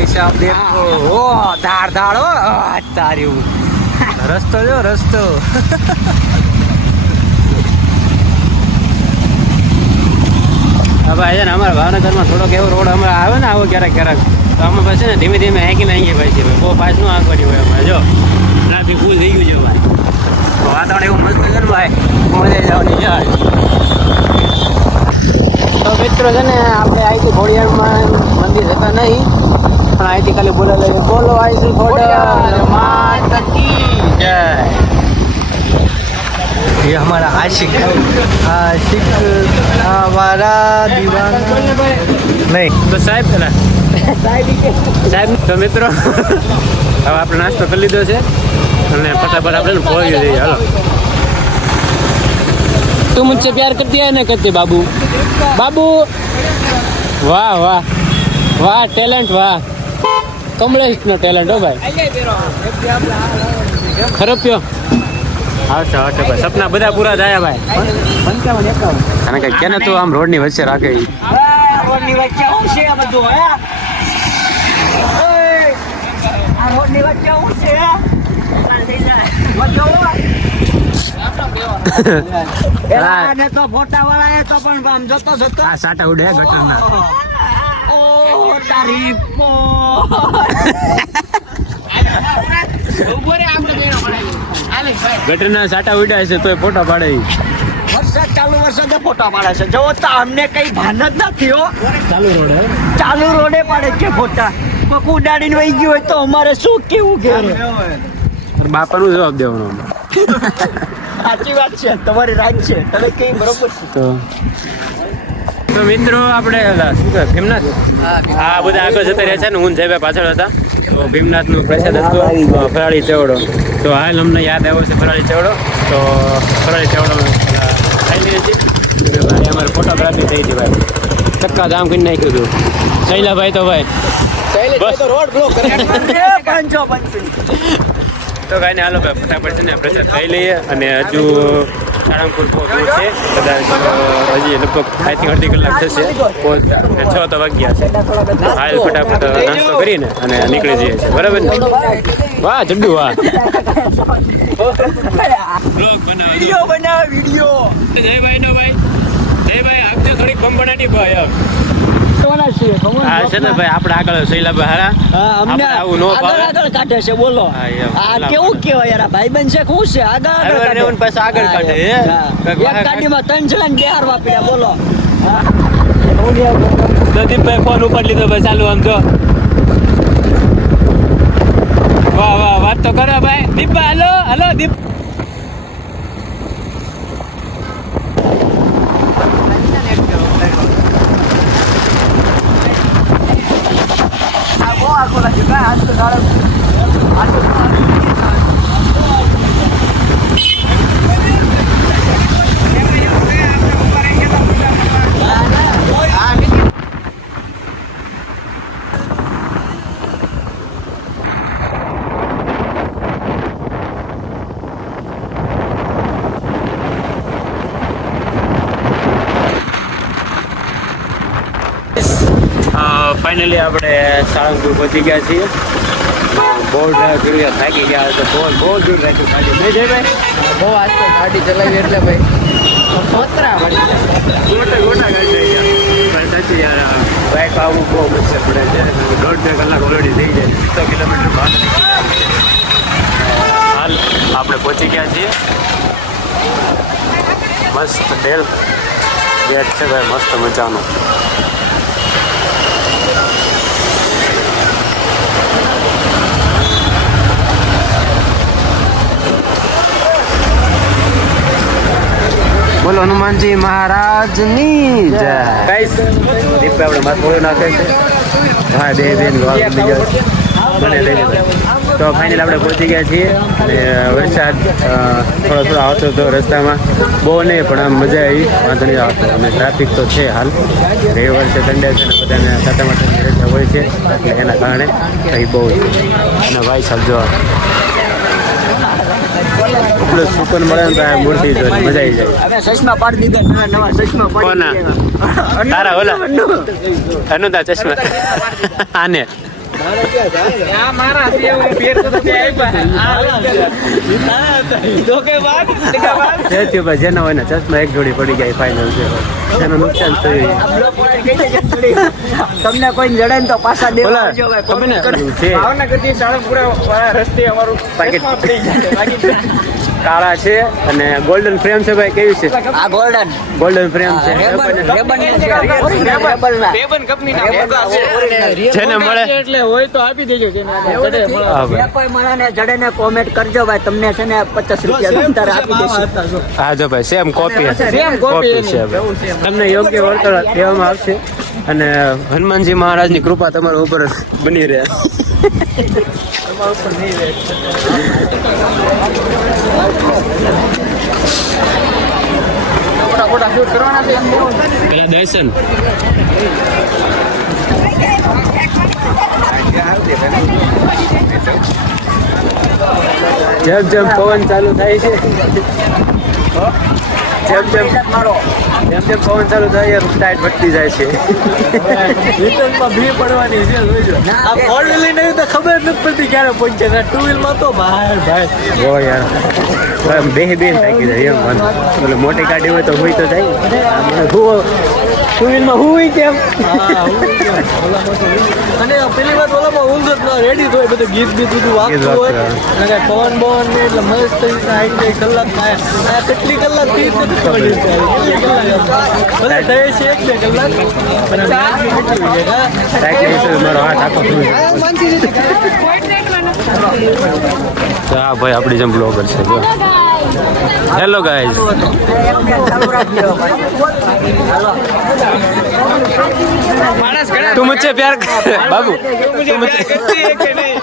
भाई साहब देखो ओ धाड़ धाड़ हो तारी रस्तो जो रस्तो હવે છે ને અમારા ભાવનગરમાં થોડોક એવો રોડ અમારે આવે ને આવો ક્યારેક ક્યારેક તો અમે પછી ને ધીમે ધીમે હાંકીને આવીએ પછી બહુ પાસ નું આગળ હોય અમારે જો ટ્રાફિક ફૂલ થઈ ગયું છે અમારે વાતાવરણ એવું મસ્ત છે ને ભાઈ મજા જવાની જાય તો મિત્રો છે ને આપણે અહીંથી ઘોડિયાળમાં મંદિર જતા નહીં પણ અહીંથી ખાલી બોલા લઈએ બોલો આઈસી ઘોડિયાળ માતા કી જય ये हमारा आशिक हमारा दीवाना नहीं तो साहेब है ना साहेब तो મિત્રો હવે આપણે નાસ્તો કરી લીધો છે અને ફટાફટ આપણે પહોંચી જઈએ હાલો તું મુझसे प्यार करती है ना करती बाबू बाबू वाह वाह वाह ટેલેન્ટ વાહ કમલેશ નો ટેલેન્ટ હો ભાઈ ખરપ્યો અચ્છા અચ્છા ભાઈ સપના બધા પૂરા થયા ભાઈ 55 51 અને કઈ કેને તો આમ રોડ ની વચ્ચે રાખે રોડ ની વચ્ચે હું છે આ બધું હે આ રોડ ની વચ્ચે હું છે પાલ થઈ જાય વચ્ચે એલા ને તો ફોટા વાળા એ તો પણ આમ જતો જતો આ સાટા ઉડે ગટરના ઓ તારી પો ગટરના સાટા ઉડ્યા છે તોય ફોટા પાડે વરસાદ ચાલુ વરસાદે ફોટા પાડે છે જો તો અમને કઈ ભાન જ નથી હો ચાલુ રોડે પાડે છે ફોટા કોક ઉડાડીને વહી ગયું હોય તો અમારે શું કેવું કે બાપાનો જવાબ દેવાનો સાચી વાત છે તમારી રાઈટ છે તમે કઈ બરોબર છે તો મિત્રો આપણે શું કહે ભીમનાથ હા બધા આગળ જતા રહ્યા છે ને હું જય પાછળ હતા તો ભીમનાથનો પ્રસાદ હતો ફરાળી ચેવડો તો હાલ અમને યાદ આવ્યો છે ફરાળી ચેવડો તો ફરાળી ચેવડો ખાઈ લઈએ છીએ ભાઈ અમારે ફોટોગ્રાફી થઈ હતી ભાઈ ચક્કા જામ કરી નાખ્યું હતું શૈલાભાઈ તો ભાઈ તો રોડ બ્લોક તો કાંઈ ને હાલો ભાઈ ફટાફટ છે ને પ્રસાદ ખાઈ લઈએ અને હજુ સાળંગપુર પહોંચવું છે કદાચ હજી લગભગ આઈથી અડધી કલાક થશે 6 તો વાગ્યા છે હાલ ફટાફટ નાસ્તો કરીને અને નીકળી જઈએ છીએ બરાબર ને વાહ જડ્ડુ વાહ વિડીયો બનાવ વિડીયો જયભાઈ નો ભાઈ જયભાઈ આપને થોડીક બંબણાટી ભાઈ હા છે ને ભાઈ આપણે આગળ શૈલાભાઈ હારા આવું નો આગળ કાઢે છે બોલો આ કેવું કેવાય યાર ભાઈબંધ છે શું છે આગળ પાછા આગળ કાઢે એક ગાડીમાં 3 જણા બિહાર વાપર્યા બોલો પ્રદીપભાઈ ફોન ઉપર લીધો ભાઈ ચાલુ આમ જો વાહ વાહ વાત તો કરો ભાઈ દીપભાઈ હાલો હાલો દીપ aku lagi kan sekarang finally આપણે સાળંગપુર પહોંચી ગયા છીએ બહુ ડ્રાઈવ કર્યું થાકી ગયા તો બહુ દૂર રાખ્યું ગાડી નહીં જાય ભાઈ બહુ આજ તો ગાડી ચલાવી એટલે ભાઈ ગોટા ગાડી થઈ ગયા સાચી યાર બાઇક આવવું બહુ મુશ્કેલ પડે છે 1.5 કલાક ઓલરેડી થઈ જાય 100 કિલોમીટર બહાર હાલ આપણે પહોંચી ગયા છીએ મસ્ત ડેલ ગેટ છે ભાઈ મસ્ત મજાનો બોલો હનુમાનજી મહારાજની જય ગાઈસ દીપે આપણે માથું થોડું નાખે છે હા બે બેન મને લઈ તો ફાઇનલ આપણે પહોંચી ગયા છીએ અને વરસાદ થોડો થોડો આવતો હતો રસ્તામાં બહુ નહીં પણ આમ મજા આવી વાંધો નહીં આવતો અને ટ્રાફિક તો છે હાલ રવિવાર છે સન્ડે છે ને બધાને સાતમ આઠમની રજા હોય છે એટલે એના કારણે કંઈ બહુ છે અને ભાઈ સાહેબ જો આપણે સુકન મળે ને તો મૂર્તિ જોઈ મજા આવી જાય હવે ચશ્મા પાડી દીધા નવા ચશ્મા પાડી તારા ઓલા અનુદા ચશ્મા આને જેના હોય ને ચશ્મા એક જોડી પડી જાય ફાઇનલ છે એનું નુકસાન થયું. તમને કોઈ જડે ને તો પાછા દેવા આવજો ભાઈ. કાળા છે અને ગોલ્ડન ફ્રેમ છે ભાઈ. કેવી છે આ ગોલ્ડન ફ્રેમ છે જેને મળે એટલે હોય તો આપી દેજો. કોઈ મને જડે ને કોમેન્ટ કરજો ભાઈ. તમને છે ને 50 રૂપિયા અંતર આપી દેશું. હા જો ભાઈ સેમ કોપી છે ભાઈ. તમને યોગ્ય વળતર દેવામાં આવશે અને હનુમાનજી મહારાજની કૃપા તમારા ઉપર બની રહે. પેલા દર્શન જેમ જેમ પવન ચાલુ થાય છે જેમ જેમ પવન ચાલુ થાય એમ ટાઈટ વધતી જાય છે. રિટર્નમાં ભી પડવાની છે. આ ફોર વ્હીલ લઈને તો ખબર નથી પડતી ક્યારે પહોંચે. ટુ વ્હીલમાં તો ભાઈ ઓ યાર બે થાકી જાય એમ મને મોટી ગાડી હોય તો હોય તો થાય મને ટુ વ્હીલમાં હું કેમ. અને પેલી વાત ઓલામાં ઊંઘ જ રેડી હોય બધું ગીત બધું વાગતું હોય અને પવન બવન ને એટલે મસ્ત આવી કલાક થાય. કેટલી કલાક થી ભલે થાય છે 1-2 કલાક મારો હાથ આખો હા ભાઈ આપણી જેમ બ્લોગર છે જો. હેલો ગાઈઝ તું મુझसे प्यार बाबू તું मुझे करती है कि नहीं?